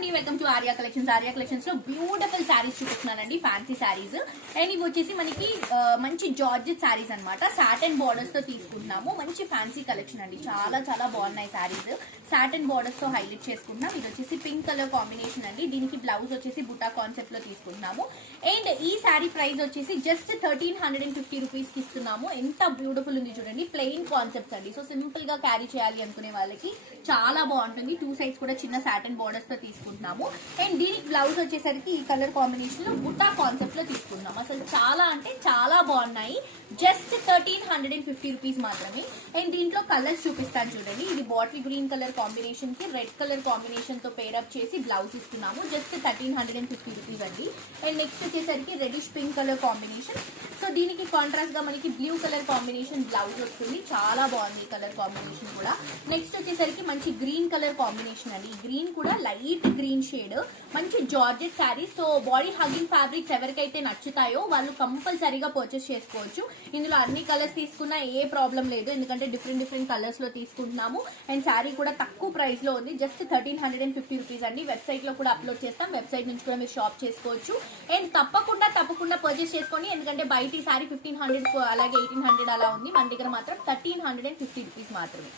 అండి, welcome to Arya collections. Arya collections లో beautiful saris చూపిస్తున్నానండి, ఫ్యాన్సీ శారీస్. అండ్ ఇవి వచ్చేసి మనకి మంచి జార్జెట్ శారీస్ అనమాట. సాటన్ బార్డర్స్ తో తీసుకుంటున్నాము. మంచి ఫ్యాన్సీ కలెక్షన్ అండి, చాలా చాలా బాగున్నాయి శారీస్. సాటన్ బార్డర్స్ తో హైలైట్ చేసుకుంటున్నాం. ఇది వచ్చేసి పింక్ కలర్ కాంబినేషన్ అండి. దీనికి బ్లౌజ్ వచ్చేసి బుటా కాన్సెప్ట్ లో తీసుకుంటున్నాము. అండ్ ఈ శారీ ప్రైస్ వచ్చేసి జస్ట్ 1350 రూపీస్ కి ఇస్తున్నాము. ఎంత బ్యూటిఫుల్ ఉంది చూడండి, ప్లెయిన్ కాన్సెప్ట్స్ అండి. సో సింపుల్ గా క్యారీ చేయాలి అనుకునే వాళ్ళకి చాలా బాగుంటుంది. టూ సైడ్స్ కూడా చిన్న సాటన్ బోర్డర్స్ తో తీసుకుంటున్నాము. అండ్ దీనికి బ్లౌజ్ వచ్చేసరికి ఈ కలర్ కాంబినేషన్ లో బుట్టా కాన్సెప్ట్ లో తీసుకుంటున్నాం. అసలు చాలా అంటే చాలా బాగున్నాయి. జస్ట్ 1350 రూపీస్ మాత్రమే. అండ్ దీంట్లో కలర్స్ చూపిస్తాను చూడండి. ఇది బాటిల్ గ్రీన్ కలర్ కాంబినేషన్ కి రెడ్ కలర్ కాంబినేషన్ తో పేరప్ చేసి బ్లౌజ్ ఇస్తున్నాము. జస్ట్ 1350 రూపీస్ అండి. అండ్ నెక్స్ట్ వచ్చేసరికి reddish pink colour combination. So దీనికి కాంట్రాస్ట్ గా మనకి బ్లూ కలర్ కాంబినేషన్ బ్లౌజ్ వస్తుంది. చాలా బాగుంది ఈ కలర్ కాంబినేషన్ కూడా. నెక్స్ట్ వచ్చేసరికి మంచి గ్రీన్ కలర్ కాంబినేషన్ అండి. గ్రీన్ కూడా లైట్ గ్రీన్ షేడ్, మంచి georgette sari. So body hugging fabrics ఎవరికైతే నచ్చుతాయో వాళ్ళు కంపల్సరీగా పర్చేస్ చేసుకోవచ్చు. ఇందులో అన్ని కలర్స్ తీసుకున్నా ఏ ప్రాబ్లం లేదు, ఎందుకంటే డిఫరెంట్ కలర్స్ లో తీసుకుంటున్నాము. అండ్ శారీ కూడా తక్కువ ప్రైస్ లో ఉంది. జస్ట్ 1350 రూపీస్ అండి. వెబ్సైట్ లో కూడా అప్లోడ్ చేస్తాం. వెబ్సైట్ నుంచి కూడా మీరు షాప్ చేసుకోవచ్చు. అండ్ తప్పకుండా పర్చేస్ చేసుకోండి, ఎందుకంటే బయట ఈ శారీ 1500 అలాగే 1800 అలా ఉంది. మన దగ్గర మాత్రం 1350 రూపీస్ మాత్రమే.